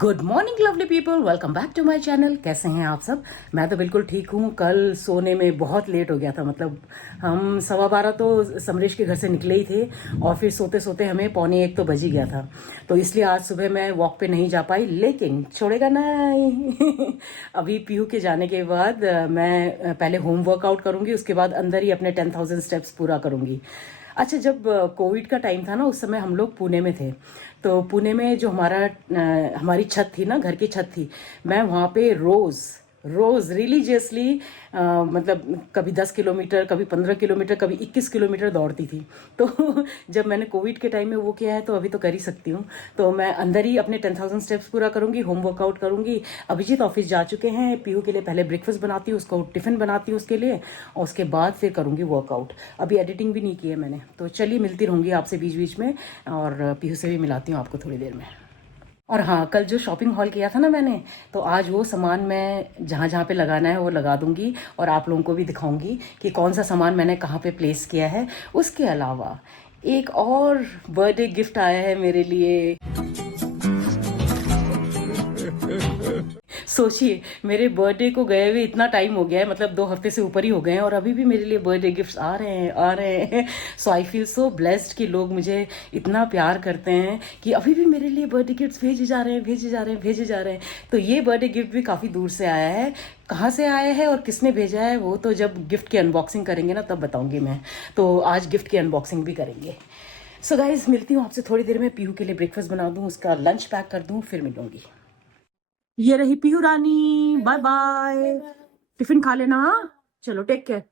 Good morning lovely people, welcome back to my channel. कैसे हैं आप सब? मैं तो बिल्कुल ठीक हूँ। कल सोने में बहुत लेट हो गया था, मतलब हम 12:15 तो समरेश के घर से निकले ही थे और फिर सोते सोते हमें 12:45 तो बज ही गया था। तो इसलिए आज सुबह मैं वॉक पे नहीं जा पाई, लेकिन छोड़ेगा नहीं। अभी पीयू के जाने के बाद मैं पहले होम वर्कआउट करूँगी, उसके बाद अंदर ही अपने 10,000 स्टेप्स पूरा करूँगी। अच्छा, जब कोविड का टाइम था ना, उस समय हम लोग पुणे में थे। तो पुणे में जो हमारी छत थी ना, घर की छत थी, मैं वहाँ पे रोज रिलीजियसली मतलब कभी 10 किलोमीटर, कभी 15 किलोमीटर, कभी 21 किलोमीटर दौड़ती थी। तो जब मैंने कोविड के टाइम में वो किया है तो अभी तो कर ही सकती हूँ। तो मैं अंदर ही अपने 10,000 स्टेप्स पूरा करूँगी, होम वर्कआउट करूँगी। अभिजीत ऑफिस जा चुके हैं, पीयू के लिए पहले ब्रेकफास्ट बनाती हूँ, उसको टिफिन बनाती हूँ उसके लिए, और उसके बाद फिर करूँगी वर्कआउट। अभी एडिटिंग भी नहीं की है मैंने, तो चलिए मिलती रहूँगी आपसे बीच बीच में, और पीयू से भी मिलाती हूँ आपको थोड़ी देर में। और हाँ, कल जो शॉपिंग हॉल किया था ना मैंने, तो आज वो सामान मैं जहाँ जहाँ पे लगाना है वो लगा दूंगी, और आप लोगों को भी दिखाऊंगी कि कौन सा सामान मैंने कहाँ पे प्लेस किया है। उसके अलावा एक और बर्थडे गिफ्ट आया है मेरे लिए। सोचिए, मेरे बर्थडे को गए हुए इतना टाइम हो गया है, मतलब 2 हफ्ते से ऊपर ही हो गए हैं, और अभी भी मेरे लिए बर्थडे गिफ्ट्स आ रहे हैं। सो आई फील सो ब्लेस्ड कि लोग मुझे इतना प्यार करते हैं कि अभी भी मेरे लिए बर्थडे गिफ्ट्स भेजे जा रहे हैं। तो ये बर्थडे गिफ्ट भी काफ़ी दूर से आया है। कहाँ से आया है और किसने भेजा है वो तो जब गिफ्ट की अनबॉक्सिंग करेंगे ना तब बताऊंगी मैं। तो आज गिफ्ट की अनबॉक्सिंग भी करेंगे। सो गाइज, मिलती हूँ आपसे थोड़ी देर में। पीहू के लिए ब्रेकफास्ट बना दूँ, उसका लंच पैक कर दूँ, फिर मिलूंगी। ये रही पीहू रानी, बाय बाय। टिफिन खा लेना, हाँ? चलो, टेक केयर।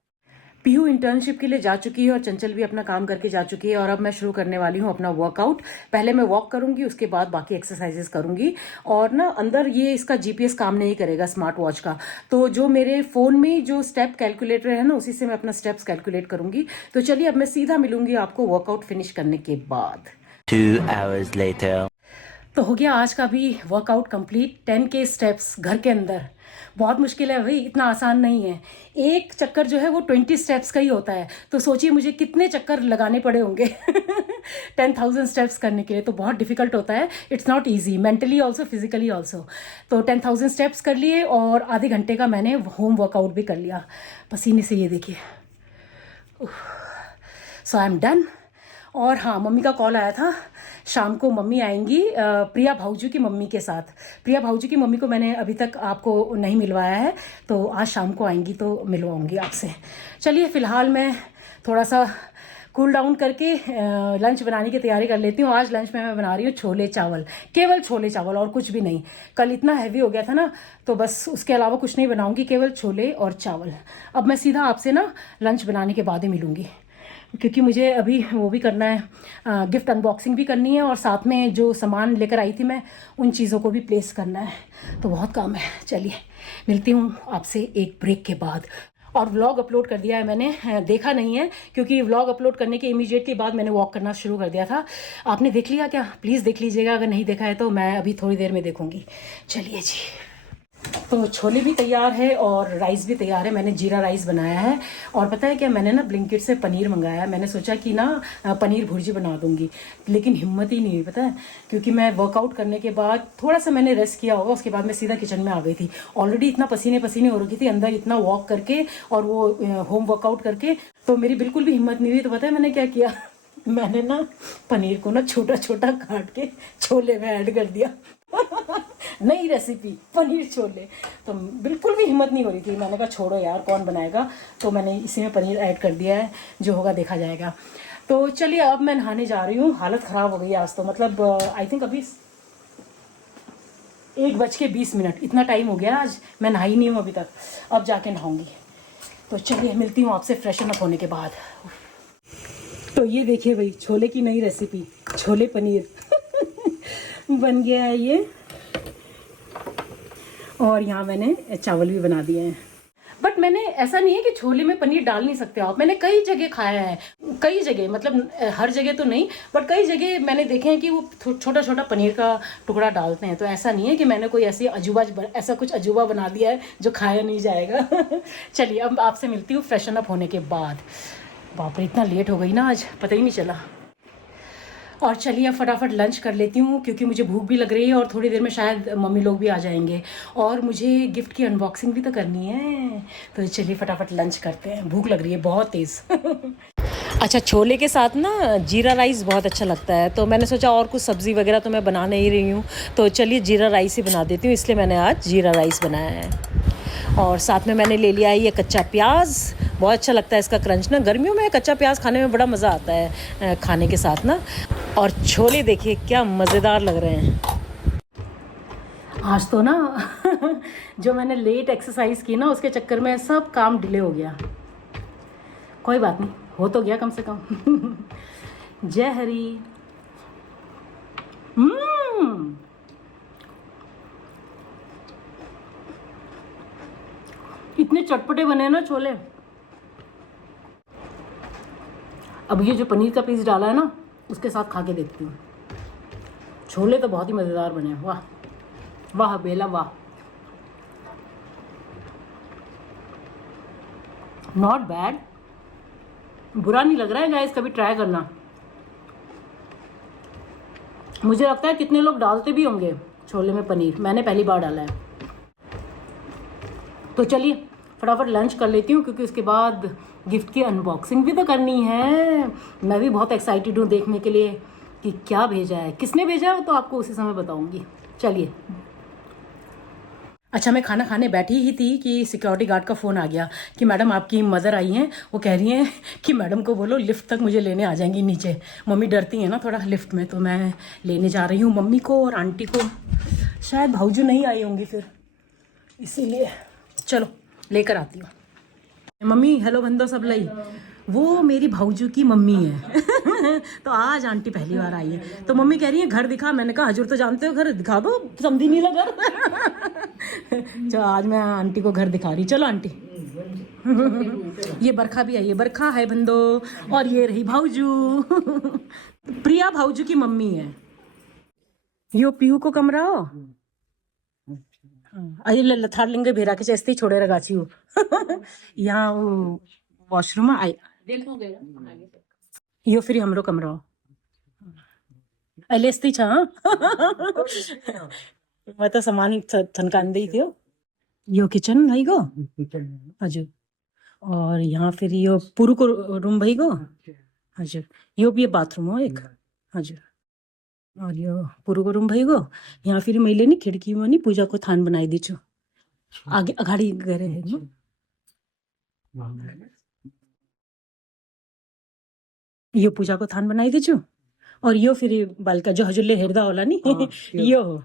पीहू इंटर्नशिप के लिए जा चुकी है और चंचल भी अपना काम करके जा चुकी है, और अब मैं शुरू करने वाली हूँ अपना वर्कआउट। पहले मैं वॉक करूंगी, उसके बाद बाकी एक्सरसाइजेस करूंगी। और ना, अंदर ये इसका जीपीएस काम नहीं करेगा, स्मार्ट वॉच का। तो जो मेरे फोन में जो स्टेप कैलकुलेटर है ना, उसी से मैं अपना स्टेप्स कैलकुलेट करूंगी। तो चलिए, अब मैं सीधा मिलूंगी आपको वर्कआउट फिनिश करने के बाद। 2 hours later. तो हो गया आज का भी वर्कआउट कंप्लीट। 10K स्टेप्स घर के अंदर। बहुत मुश्किल है भाई, इतना आसान नहीं है। एक चक्कर जो है वो 20 स्टेप्स का ही होता है, तो सोचिए मुझे कितने चक्कर लगाने पड़े होंगे। 10,000 स्टेप्स करने के लिए तो बहुत डिफिकल्ट होता है। It's not easy, mentally also, physically also. तो 10,000 स्टेप्स कर लिए, और आधे घंटे का मैंने होम वर्कआउट भी कर लिया पसीने से, ये देखिए। सो आई एम डन। और हाँ, मम्मी का कॉल आया था। शाम को मम्मी आएंगी प्रिया भाऊजी की मम्मी के साथ। प्रिया भाऊजी की मम्मी को मैंने अभी तक आपको नहीं मिलवाया है, तो आज शाम को आएंगी तो मिलवाऊंगी आपसे। चलिए, फिलहाल मैं थोड़ा सा कूल डाउन करके लंच बनाने की तैयारी कर लेती हूँ। आज लंच में मैं बना रही हूँ छोले चावल, केवल छोले चावल और कुछ भी नहीं। कल इतना हैवी हो गया था ना, तो बस उसके अलावा कुछ नहीं बनाऊंगी, केवल छोले और चावल। अब मैं सीधा आपसे ना लंच बनाने के बाद ही मिलूंगी, क्योंकि मुझे अभी वो भी करना है, गिफ्ट अनबॉक्सिंग भी करनी है, और साथ में जो सामान लेकर आई थी मैं, उन चीज़ों को भी प्लेस करना है। तो बहुत काम है। चलिए, मिलती हूँ आपसे एक ब्रेक के बाद। और व्लॉग अपलोड कर दिया है मैंने, देखा नहीं है, क्योंकि व्लॉग अपलोड करने के इमीडिएटली बाद मैंने वॉक करना शुरू कर दिया था। आपने देख लिया क्या? प्लीज़ देख लीजिएगा, अगर नहीं देखा है तो। मैं अभी थोड़ी देर में देखूंगी। चलिए जी। तो छोले भी तैयार है और राइस भी तैयार है। मैंने जीरा राइस बनाया है। और पता है क्या, मैंने ना ब्लिंकिट से पनीर मंगाया है। मैंने सोचा कि ना पनीर भुर्जी बना दूंगी, लेकिन हिम्मत ही नहीं हुई, पता है, क्योंकि मैं वर्कआउट करने के बाद थोड़ा सा मैंने रेस्ट किया होगा, उसके बाद मैं सीधा किचन में आ गई थी। ऑलरेडी इतना पसीने पसीने हो रखी थी अंदर, इतना वॉक करके और वो होम वर्कआउट करके, तो मेरी बिल्कुल भी हिम्मत नहीं हुई। तो पता है मैंने क्या किया? मैंने ना पनीर को ना छोटा छोटा काट के छोले में ऐड कर दिया। नई रेसिपी, पनीर छोले। तो बिल्कुल भी हिम्मत नहीं हो रही थी, मैंने कहा छोड़ो यार, कौन बनाएगा। तो मैंने इसी में पनीर ऐड कर दिया है, जो होगा देखा जाएगा। तो चलिए, अब मैं नहाने जा रही हूँ। हालत ख़राब हो गई आज तो, मतलब आई थिंक अभी 1:20, इतना टाइम हो गया आज, मैं नहाई नहीं हूँ अभी तक। अब जाके नहाऊंगी। तो चलिए, मिलती हूँ आपसे फ्रेशन अप होने के बाद। तो ये देखिए भाई, छोले की नई रेसिपी, छोले पनीर। बन गया है ये। और यहाँ मैंने चावल भी बना दिए हैं। बट मैंने, ऐसा नहीं है कि छोले में पनीर डाल नहीं सकते आप। मैंने कई जगह खाया है, कई जगह, मतलब हर जगह तो नहीं, बट कई जगह मैंने देखे हैं कि वो छोटा छोटा पनीर का टुकड़ा डालते हैं। तो ऐसा नहीं है कि मैंने कोई ऐसा कुछ अजूबा बना दिया है जो खाया नहीं जाएगा। चलिए, अब आपसे मिलती हूँ फ्रेशन अप होने के बाद। बाप रे, इतना लेट हो गई ना आज, पता ही नहीं चला। और चलिए अब फटाफट लंच कर लेती हूँ क्योंकि मुझे भूख भी लग रही है और थोड़ी देर में शायद मम्मी लोग भी आ जाएंगे और मुझे गिफ्ट की अनबॉक्सिंग भी तो करनी है। तो चलिए फटाफट लंच करते हैं, भूख लग रही है बहुत तेज़। अच्छा, छोले के साथ ना जीरा राइस बहुत अच्छा लगता है, तो मैंने सोचा और कुछ सब्ज़ी वगैरह तो मैं बना नहीं रही हूँ, तो चलिए जीरा राइस ही बना देती हूँ, इसलिए मैंने आज जीरा राइस बनाया है। और साथ में मैंने ले लिया है ये कच्चा प्याज, बहुत अच्छा लगता है इसका क्रंच ना, गर्मियों में कच्चा प्याज खाने में बड़ा मज़ा आता है खाने के साथ ना। और छोले देखिए क्या मज़ेदार लग रहे हैं। आज तो ना जो मैंने लेट एक्सरसाइज की ना उसके चक्कर में सब काम डिले हो गया। कोई बात नहीं, हो तो गया कम से कम। जय हरी। इतने चटपटे बने हैं ना छोले। अब ये जो पनीर का पीस डाला है ना उसके साथ खा के देखती हूँ। छोले तो बहुत ही मज़ेदार बने हैं, वाह वाह बेला वाह, नॉट बैड, बुरा नहीं लग रहा है गाइस, कभी ट्राई करना। मुझे लगता है कितने लोग डालते भी होंगे छोले में पनीर, मैंने पहली बार डाला है। तो चलिए फटाफट लंच कर लेती हूँ क्योंकि उसके बाद गिफ्ट की अनबॉक्सिंग भी तो करनी है। मैं भी बहुत एक्साइटेड हूँ देखने के लिए कि क्या भेजा है, किसने भेजा है तो आपको उसी समय बताऊँगी। चलिए। अच्छा, मैं खाना खाने बैठी ही थी कि सिक्योरिटी गार्ड का फ़ोन आ गया कि मैडम आपकी मदर आई हैं, वो कह रही हैं कि मैडम को बोलो लिफ्ट तक मुझे लेने आ जाएंगी नीचे। मम्मी डरती हैं ना थोड़ा लिफ्ट में, तो मैं लेने जा रही हूँ मम्मी को और आंटी को। शायद भाऊजी नहीं आई होंगी फिर, इसीलिए चलो लेकर आती हूँ। मम्मी हेलो बंदो सब लाई, वो मेरी भाऊजू की मम्मी है। तो आज आंटी पहली बार आई है, तो मम्मी कह रही है घर दिखा। मैंने कहा हजूर तो जानते हो घर दिखा दो, समझी नहीं लगा। चलो आज मैं आंटी को घर दिखा रही। चलो आंटी। ये बरखा भी आई है, बरखा है बंदो, और ये रही भाऊजू। प्रिया भाऊजू की मम्मी है। यो पीहू को कमरा हो अरे लथार लिंगे भेरा के चेस्ती छोड़े रगा छी यहाँ वो वॉशरूम आई यो फिर हमरो कमरा हो अलेस्ती छा। मैं तो सामान थनकान दी थी। यो किचन भाई गो हजू, और यहाँ फिर यो पुरु को रूम भाई गो हजू, यो भी बाथरूम हो एक हजू, और यो पुरु को रूम भाई गो। यहाँ फिर मैले नी खिड़की में नी पूजा को थान बनाई दी छो, आगे अगाड़ी गए है ना। यो पूजा को थान बनाई दी छो, और यो फिर बालका जो हजूले हृदय होला नी यो हो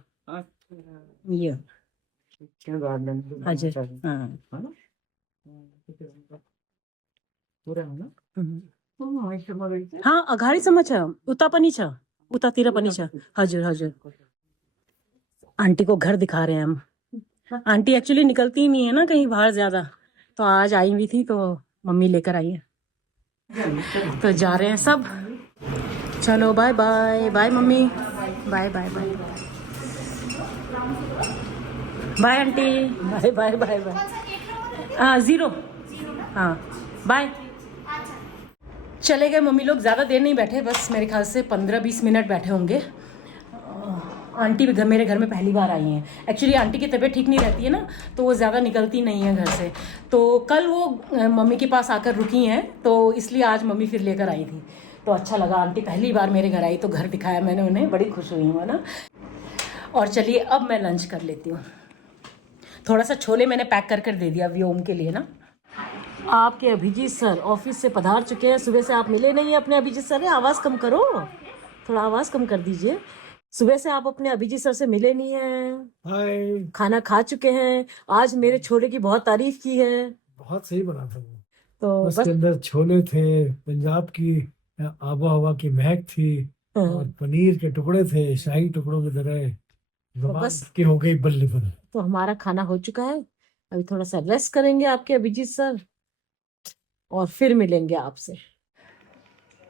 यो हजू हाँ हाँ अघाड़ी समझ उता पनी छ, उता तीरा पनी छ। हजूर हजूर आंटी को घर दिखा रहे हैं हम। आंटी एक्चुअली निकलती ही नहीं है ना कहीं बाहर ज्यादा, तो आज आई हुई थी तो मम्मी लेकर आई है। तो जा रहे हैं सब, चलो bye bye bye mummy, bye bye bye bye aunty, bye bye bye bye. 0 हाँ बाय। चले गए मम्मी लोग, ज़्यादा देर नहीं बैठे, बस मेरे ख्याल से 15-20 मिनट बैठे होंगे। आंटी भी मेरे घर में पहली बार आई हैं। एक्चुअली आंटी की तबीयत ठीक नहीं रहती है ना, तो वो ज़्यादा निकलती नहीं है घर से, तो कल वो मम्मी के पास आकर रुकी हैं, तो इसलिए आज मम्मी फिर लेकर आई थी। तो अच्छा लगा, आंटी पहली बार मेरे घर आई तो घर दिखाया मैंने उन्हें, बड़ी खुश हुई हूँ ना। और चलिए अब मैं लंच कर लेती हूँ। थोड़ा सा छोले मैंने पैक कर दे दिया व्योम के लिए ना। आपके अभिजीत सर ऑफिस से पधार चुके हैं, सुबह से आप मिले नहीं अपने अभिजीत सर। आवाज़ कम करो, थोड़ा आवाज़ कम कर दीजिए। सुबह से आप अपने अभिजीत सर से मिले नहीं हैं। हाय, खाना खा चुके हैं, आज मेरे छोले की बहुत तारीफ की है। बहुत सही बना था वो। तो उसके बस अंदर छोले थे, पंजाब की आबो हवा की महक थी, और पनीर के टुकड़े थे शाही टुकड़ों की तरह। जुबान बस की हो गई बल्ले पर। तो हमारा खाना हो चुका है, अभी थोड़ा सा रेस्ट करेंगे आपके अभिजीत सर और फिर मिलेंगे आपसे।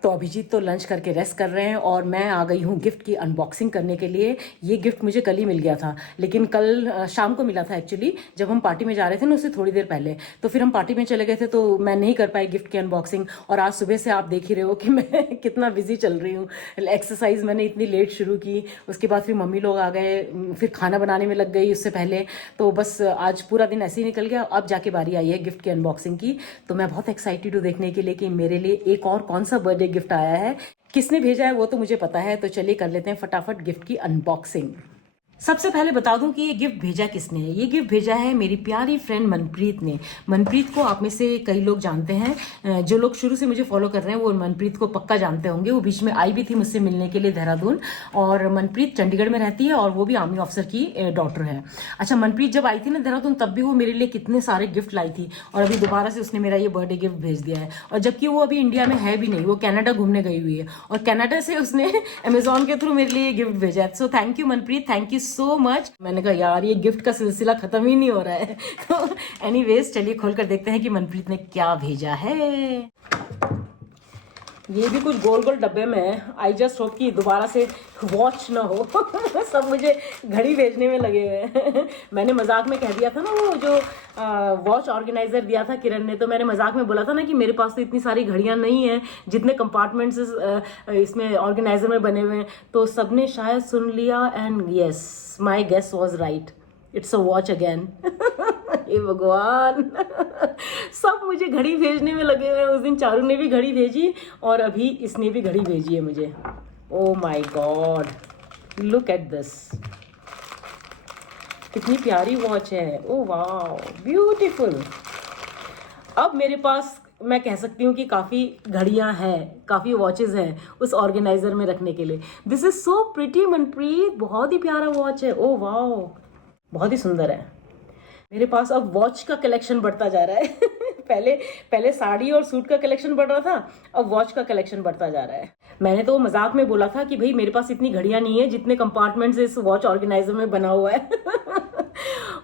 तो अभिजीत तो लंच करके रेस्ट कर रहे हैं और मैं आ गई हूँ गिफ्ट की अनबॉक्सिंग करने के लिए। ये गिफ्ट मुझे कल ही मिल गया था, लेकिन कल शाम को मिला था एक्चुअली, जब हम पार्टी में जा रहे थे ना उससे थोड़ी देर पहले। तो फिर हम पार्टी में चले गए थे तो मैं नहीं कर पाई गिफ्ट की अनबॉक्सिंग। और आज सुबह से आप देख ही रहे हो कि मैं कितना बिजी चल रही हूँ। एक्सरसाइज मैंने इतनी लेट शुरू की, उसके बाद फिर मम्मी लोग आ गए, फिर खाना बनाने में लग गई उससे पहले। तो बस आज पूरा दिन ऐसे ही निकल गया। अब जाके बारी आई है गिफ्ट की अनबॉक्सिंग की। तो मैं बहुत एक्साइटेड हूँ देखने के लिए कि मेरे लिए एक और कौन सा बर्थडे गिफ्ट आया है। किसने भेजा है वो तो मुझे पता है। तो चलिए कर लेते हैं फटाफट गिफ्ट की अनबॉक्सिंग। सबसे पहले बता दूं कि ये गिफ्ट भेजा किसने है। ये गिफ्ट भेजा है मेरी प्यारी फ्रेंड मनप्रीत ने। मनप्रीत को आप में से कई लोग जानते हैं, जो लोग शुरू से मुझे फॉलो कर रहे हैं वो मनप्रीत को पक्का जानते होंगे। वो बीच में आई भी थी मुझसे मिलने के लिए देहरादून। और मनप्रीत चंडीगढ़ में रहती है और वो भी आर्मी ऑफिसर की डॉटर है। अच्छा, मनप्रीत जब आई थी ना देहरादून तब भी वो मेरे लिए कितने सारे गिफ्ट लाई थी, और अभी दोबारा से उसने मेरा ये बर्थडे गिफ्ट भेज दिया है। और जबकि वो अभी इंडिया में है भी नहीं, वो कनाडा घूमने गई हुई है और कनाडा से उसने अमेजोन के थ्रू मेरे लिए गिफ्ट भेजा है। So thank you Manpreet, thank you so much. मैंने कहा यार ये गिफ्ट का सिलसिला खत्म ही नहीं हो रहा है। तो एनीवेज चलिए खोल कर देखते हैं कि मनप्रीत ने क्या भेजा है। ये भी कुछ गोल गोल डब्बे में है। आई जस्ट होप कि दोबारा से वॉच ना हो। सब मुझे घड़ी भेजने में लगे हुए हैं। मैंने मजाक में कह दिया था ना, वो जो वॉच ऑर्गेनाइजर दिया था किरण ने, तो मैंने मजाक में बोला था ना कि मेरे पास तो इतनी सारी घड़ियां नहीं है जितने कंपार्टमेंट्स इसमें ऑर्गेनाइजर में बने हुए हैं। तो सबने शायद सुन लिया and yes, my guess was right, it's a watch again. हे भगवान। सब मुझे घड़ी भेजने में लगे हुए हैं। उस दिन चारू ने भी घड़ी भेजी और अभी इसने भी घड़ी भेजी है मुझे। Oh my God, look at this, कितनी प्यारी वॉच है। Oh wow, beautiful. अब मेरे पास मैं कह सकती हूँ कि काफ़ी घड़ियाँ हैं, काफ़ी वॉचेस हैं उस ऑर्गेनाइजर में रखने के लिए। This is so pretty Manpreet, बहुत ही प्यारा वॉच है। ओ वाओ, बहुत ही सुंदर है। मेरे पास अब वॉच का कलेक्शन बढ़ता जा रहा है। पहले साड़ी और सूट का कलेक्शन बढ़ रहा था, अब वॉच का कलेक्शन बढ़ता जा रहा है। मैंने तो मजाक में बोला था कि भाई मेरे पास इतनी घड़ियां नहीं है जितने कंपार्टमेंट्स इस वॉच ऑर्गेनाइजर में बना हुआ है।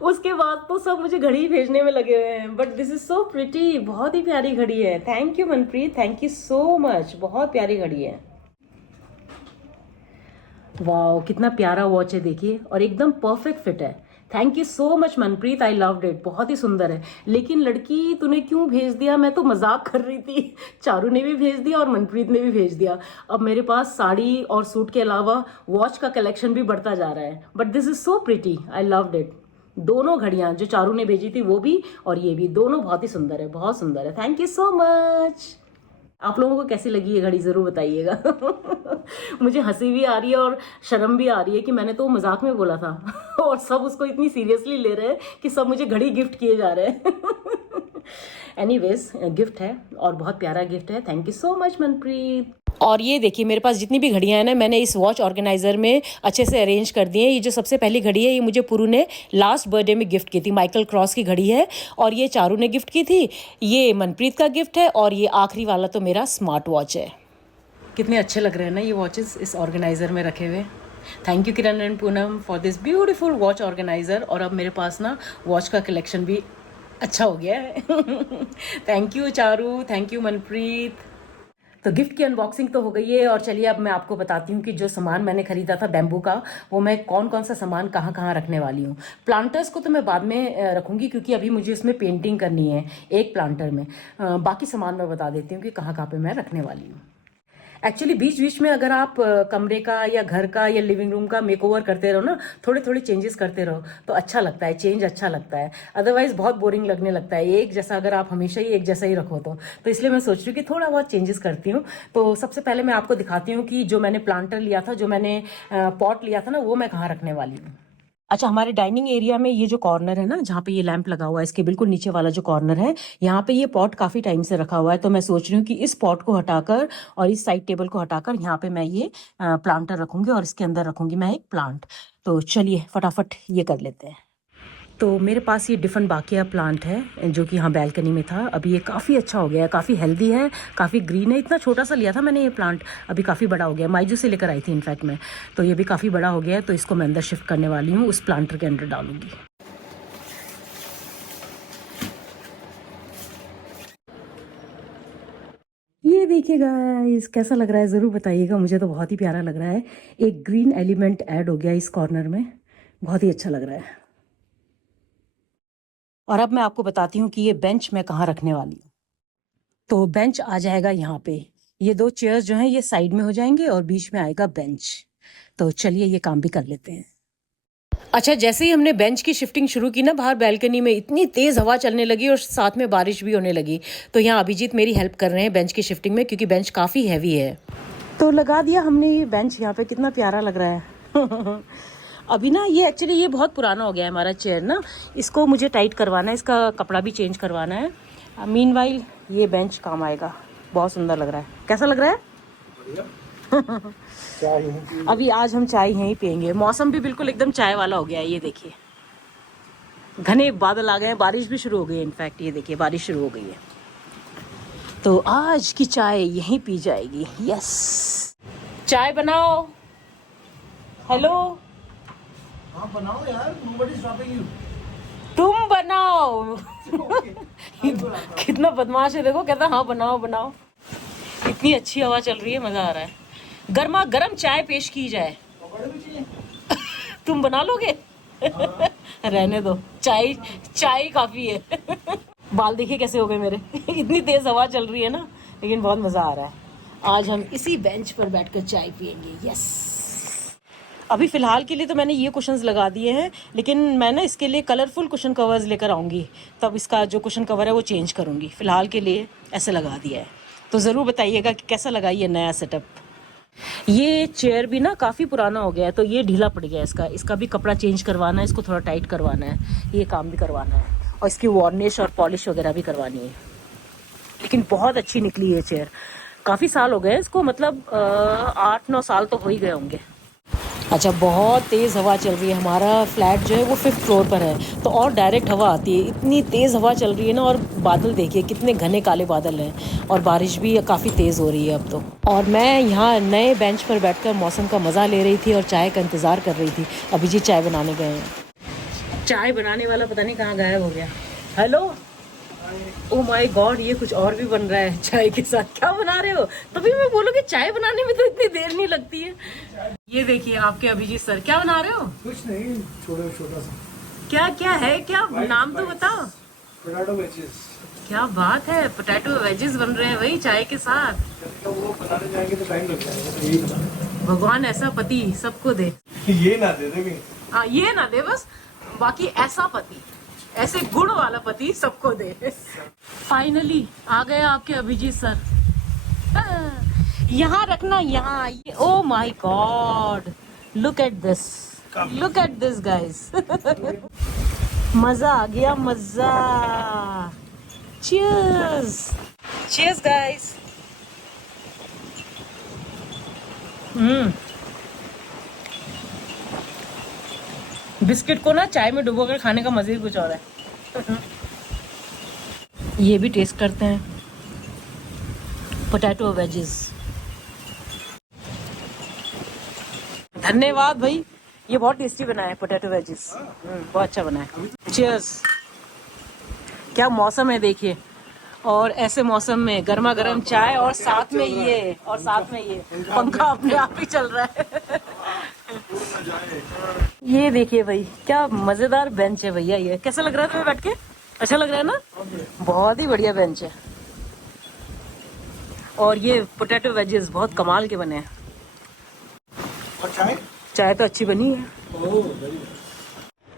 उसके बाद तो सब मुझे घड़ी भेजने में लगे हुए हैं। But this is so pretty, बहुत ही प्यारी घड़ी है। Thank you Manpreet, thank you so much, बहुत प्यारी घड़ी है। वाओ, कितना प्यारा वॉच है देखिए, और एकदम परफेक्ट फिट है। Thank you so much Manpreet, I loved it, बहुत ही सुंदर है। लेकिन लड़की तूने क्यों भेज दिया? मैं तो मजाक कर रही थी। चारू ने भी भेज दिया और मनप्रीत ने भी भेज दिया। अब मेरे पास साड़ी और सूट के अलावा वॉच का कलेक्शन भी बढ़ता जा रहा है। But this is so pretty, I loved it. दोनों घड़ियां जो चारू ने भेजी थी वो भी और ये भी, दोनों बहुत ही सुंदर है, बहुत सुंदर है। Thank you so much. आप लोगों को कैसी लगी ये घड़ी जरूर बताइएगा। मुझे हंसी भी आ रही है और शर्म भी आ रही है कि मैंने तो मजाक में बोला था और सब उसको इतनी सीरियसली ले रहे हैं कि सब मुझे घड़ी गिफ्ट किए जा रहे हैं। एनीवेज, गिफ्ट है और बहुत प्यारा गिफ्ट है। Thank you so much Manpreet. और ये देखिए मेरे पास जितनी भी घड़ियां हैं ना, मैंने इस वॉच ऑर्गेनाइजर में अच्छे से अरेंज कर दी हैं। ये जो सबसे पहली घड़ी है ये मुझे पुरू ने लास्ट बर्थडे में गिफ्ट की थी। माइकल क्रॉस की घड़ी है और ये चारू ने गिफ्ट की थी। ये मनप्रीत का गिफ्ट है और ये आखिरी वाला तो मेरा स्मार्ट वॉच है। कितने अच्छे लग रहे हैं ना ये वॉचेस इस ऑर्गेनाइजर में रखे हुए। Thank you Kiran and Poonam for this beautiful watch organiser. और अब मेरे पास ना वॉच का कलेक्शन भी अच्छा हो गया है। Thank you Charu, thank you Manpreet. तो गिफ्ट की अनबॉक्सिंग तो हो गई है और चलिए अब मैं आपको बताती हूँ कि जो सामान मैंने खरीदा था बैम्बू का, वो मैं कौन कौन सा सामान कहाँ कहाँ रखने वाली हूँ। प्लांटर्स को तो मैं बाद में रखूँगी क्योंकि अभी मुझे उसमें पेंटिंग करनी है एक प्लांटर में। बाकी सामान मैं बता देती हूँ कि कहाँ कहाँ पे मैं रखने वाली हूँ। एक्चुअली बीच बीच में अगर आप कमरे का या घर का या लिविंग रूम का मेकओवर करते रहो ना, थोड़े थोड़े चेंजेस करते रहो तो अच्छा लगता है, चेंज अच्छा लगता है। अदरवाइज बहुत बोरिंग लगने लगता है एक जैसा, अगर आप हमेशा ही एक जैसा ही रखो तो इसलिए मैं सोच रही हूँ कि थोड़ा बहुत चेंजेस करती हूँ। तो सबसे पहले मैं आपको दिखाती हूँ कि जो मैंने प्लांटर लिया था, जो मैंने पॉट लिया था ना, वो मैं कहाँ रखने वाली हूँ। अच्छा, हमारे डाइनिंग एरिया में ये जो कॉर्नर है ना, जहाँ पे ये लैंप लगा हुआ है, इसके बिल्कुल नीचे वाला जो कॉर्नर है, यहाँ पे ये पॉट काफी टाइम से रखा हुआ है। तो मैं सोच रही हूँ कि इस पॉट को हटाकर और इस साइड टेबल को हटाकर यहाँ पे मैं ये प्लांटर रखूंगी और इसके अंदर रखूंगी मैं एक प्लांट। तो चलिए फटाफट ये कर लेते हैं। तो मेरे पास ये डिफन बाकिया प्लांट है जो कि यहाँ बैल्कनी में था। अभी ये काफ़ी अच्छा हो गया है, काफ़ी हेल्दी है, काफ़ी ग्रीन है। इतना छोटा सा लिया था मैंने ये प्लांट, अभी काफ़ी बड़ा हो गया। माइजू से लेकर आई थी इनफैक्ट मैं, तो ये भी काफ़ी बड़ा हो गया है। तो इसको मैं अंदर शिफ्ट करने वाली हूँ, उस प्लांटर के अंदर डालूंगी। ये देखिए गाइस, कैसा लग रहा है ज़रूर बताइएगा। मुझे तो बहुत ही प्यारा लग रहा है। एक ग्रीन एलिमेंट ऐड हो गया इस कॉर्नर में, बहुत ही अच्छा लग रहा है। और अब मैं आपको बताती हूँ कि ये बेंच मैं कहाँ रखने वाली हूँ। तो बेंच आ जाएगा यहाँ पे। ये 2 चेयर्स जो हैं ये साइड में हो जाएंगे और बीच में आएगा बेंच। तो चलिए ये काम भी कर लेते हैं। अच्छा, जैसे ही हमने बेंच की शिफ्टिंग शुरू की ना, बाहर बालकनी में इतनी तेज़ हवा चलने लगी और साथ में बारिश भी होने लगी। तो यहाँ अभिजीत मेरी हेल्प कर रहे हैं बेंच की शिफ्टिंग में, क्योंकि बेंच काफ़ी हैवी है। तो लगा दिया हमने ये बेंच यहाँ पे, कितना प्यारा लग रहा है। अभी ना ये एक्चुअली ये बहुत पुराना हो गया है हमारा चेयर ना, इसको मुझे टाइट करवाना है, इसका कपड़ा भी चेंज करवाना है। मीनवाइल ये बेंच काम आएगा। बहुत सुंदर लग रहा है। कैसा लग रहा है? अभी आज हम चाय यहीं पियेंगे। मौसम भी बिल्कुल एकदम चाय वाला हो गया है। ये देखिए घने बादल आ गए हैं, बारिश भी शुरू हो गई है। इनफैक्ट ये देखिए बारिश शुरू हो गई है। तो आज की चाय यहीं पी जाएगी। यस, चाय बनाओ। हेलो, हाँ बनाओ यार, nobody is stopping you. तुम बनाओ। कितना बदमाश है देखो, कहता हाँ बनाओ बनाओ। इतनी अच्छी हवा चल रही है, मजा आ रहा है। गर्मा गर्म चाय पेश की जाए। तुम बना लोगे? रहने दो, चाय चाय काफी है। बाल देखिए कैसे हो गए मेरे। इतनी तेज हवा चल रही है ना, लेकिन बहुत मजा आ रहा है। आज हम इसी बेंच पर बैठकर चाय पियेंगे। यस, अभी फिलहाल के लिए तो मैंने ये कुशन्स लगा दिए हैं, लेकिन मैं ना इसके लिए कलरफुल कुशन कवर्स लेकर आऊँगी, तब इसका जो कुशन कवर है वो चेंज करूँगी। फिलहाल के लिए ऐसे लगा दिया है। तो ज़रूर बताइएगा कि कैसा लगा ये नया सेटअप। ये चेयर भी ना काफ़ी पुराना हो गया है, तो ये ढीला पड़ गया है। इसका भी कपड़ा चेंज करवाना है, इसको थोड़ा टाइट करवाना है, ये काम भी करवाना है, और इसकी वार्निश और पॉलिश वगैरह भी करवानी है। लेकिन बहुत अच्छी निकली है चेयर। काफ़ी साल हो गए इसको, मतलब 8-9 साल तो हो ही गए होंगे। अच्छा, बहुत तेज़ हवा चल रही है। हमारा फ्लैट जो है वो 5th फ्लोर पर है, तो और डायरेक्ट हवा आती है। इतनी तेज़ हवा चल रही है ना, और बादल देखिए कितने घने काले बादल हैं, और बारिश भी काफ़ी तेज़ हो रही है अब तो। और मैं यहाँ नए बेंच पर बैठकर मौसम का मज़ा ले रही थी और चाय का इंतज़ार कर रही थी। अभिजीत चाय बनाने गए हैं। चाय बनाने वाला पता नहीं कहाँ गायब हो गया। हेलो, ओह माय गॉड, ये कुछ और भी बन रहा है चाय के साथ। क्या बना रहे हो? तभी मैं बोलूँ कि चाय बनाने में तो इतनी देर नहीं लगती है। ये देखिए आपके अभिजीत सर, क्या बना रहे हो? कुछ नहीं, छोटा सा। क्या क्या है, क्या नाम तो बताओ। Potato wages. क्या बात है, पोटैटो वेजेस बन रहे हैं वही चाय के साथ। तो वो बनाने जाएंगे तो टाइम लग जाएगा, तो यही बना। भगवान ऐसा पति सबको दे। ये ना दे दे भी। हाँ, ये ना दे बस, बाकी ऐसा पति, ऐसे गुण वाला पति सबको दे। फाइनली आ गए आपके अभिजीत सर। यहाँ रखना, यहाँ। Oh my God, look at this, look at this guys. मजा आ गया, मजा। Cheers, cheers guys. बिस्किट को ना चाय में डुबोकर खाने का मजा ही कुछ और है। ये भी टेस्ट करते हैं, पोटैटो वेजेस। धन्यवाद भाई, ये बहुत टेस्टी बना है पोटैटो वेजेस। बहुत अच्छा बना है। चीयर्स। क्या मौसम है देखिए, और ऐसे मौसम में गर्मा गर्म चाय, और साथ में ये, और साथ में ये पंखा अपने आप ही चल रहा है। ये देखिए भाई, क्या मजेदार बेंच है भैया। ये कैसा लग रहा है तुम्हें बैठ के? अच्छा लग रहा है ना? बहुत ही बढ़िया बेंच है। और ये पोटैटो वेजेस बहुत कमाल के बने हैं। और चाय? चाय तो अच्छी बनी है।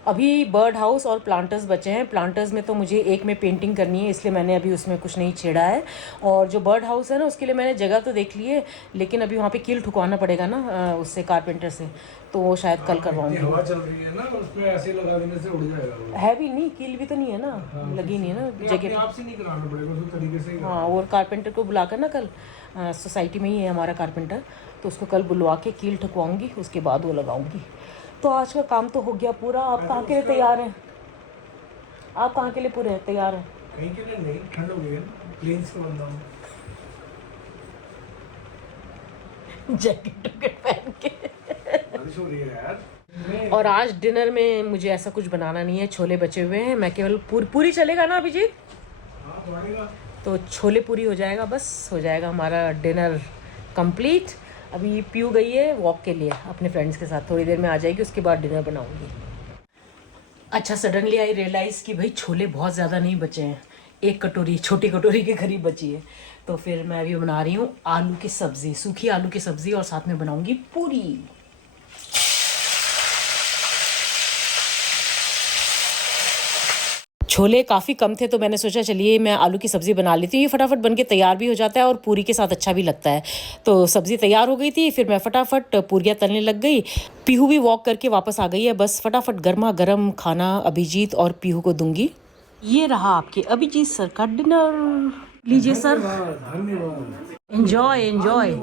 अभी बर्ड हाउस और प्लांटर्स बचे हैं। प्लांटर्स में तो मुझे एक में पेंटिंग करनी है, इसलिए मैंने अभी उसमें कुछ नहीं छेड़ा है। और जो बर्ड हाउस है ना, उसके लिए मैंने जगह तो देख ली है, लेकिन अभी वहाँ पे कील ठुकवाना पड़ेगा ना उससे, कारपेंटर से, तो वो शायद कल करवाऊंगी। हवा चल रही है ना, उसमें ऐसे लगा देने से उड़ जाएगा। है भी नहीं, कील भी तो नहीं है ना, लगी नहीं है ना जगह। आप से नहीं कराना पड़ेगा उस तरीके से। हाँ, और कारपेंटर को बुलाकर ना कल, सोसाइटी में ही है हमारा कारपेंटर, तो उसको कल बुलवा के कील ठुकवाऊंगी, उसके बाद वो लगाऊंगी। तो आज का काम तो हो गया पूरा। आप कहाँ के लिए तैयार हैं? आप कहाँ के लिए पूरे तैयार हैं? कहीं के लिए नहीं, ठंड हो गई है, प्लेन्स का बंदा हूँ। जैकेट पहन के। बारिश हो रही है यार। और आज डिनर में मुझे ऐसा कुछ बनाना नहीं है, छोले बचे हुए हैं। मैं केवल पूरी चलेगा ना अभिजीत? हाँ, तो छोले पूरी हो जाएगा, बस हो जाएगा हमारा डिनर कंप्लीट। अभी पीयू गई है वॉक के लिए अपने फ्रेंड्स के साथ, थोड़ी देर में आ जाएगी, उसके बाद डिनर बनाऊंगी। अच्छा, सडनली आई रियलाइज़ कि भाई छोले बहुत ज़्यादा नहीं बचे हैं, एक कटोरी, छोटी कटोरी के करीब बची है। तो फिर मैं अभी बना रही हूँ आलू की सब्ज़ी, सूखी आलू की सब्ज़ी, और साथ में बनाऊंगी पूरी। छोले काफ़ी कम थे तो मैंने सोचा चलिए मैं आलू की सब्ज़ी बना लेती हूँ, ये फटाफट बन के तैयार भी हो जाता है और पूरी के साथ अच्छा भी लगता है। तो सब्ज़ी तैयार हो गई थी, फिर मैं फटाफट पूरियाँ तलने लग गई। पीहू भी वॉक करके वापस आ गई है, बस फटाफट गर्मा गर्म खाना अभिजीत और पीहू को दूंगी। ये रहा आपके अभिजीत सर का डिनर, लीजिए सर, धन्यवाद। Enjoy enjoy.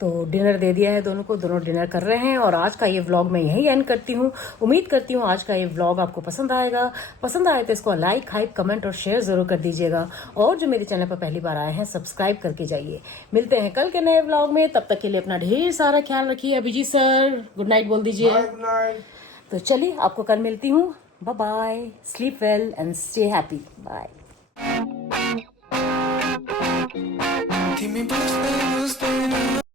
तो डिनर दे दिया है दोनों को, दोनों डिनर कर रहे हैं। और आज का ये व्लॉग मैं यहीं एंड करती हूँ। उम्मीद करती हूँ आज का ये व्लॉग आपको पसंद आएगा। पसंद आए तो इसको लाइक, हाइप, कमेंट और शेयर ज़रूर कर दीजिएगा। और जो मेरे चैनल पर पहली बार आए हैं, सब्सक्राइब करके जाइए। मिलते हैं कल के नए व्लॉग में, तब तक के लिए अपना ढेर सारा ख्याल रखिए। अभिजीत सर गुड नाइट बोल दीजिए। तो चलिए आपको कल मिलती हूँ। Bye bye, sleep well and stay happy, bye. Dime por qué no estoy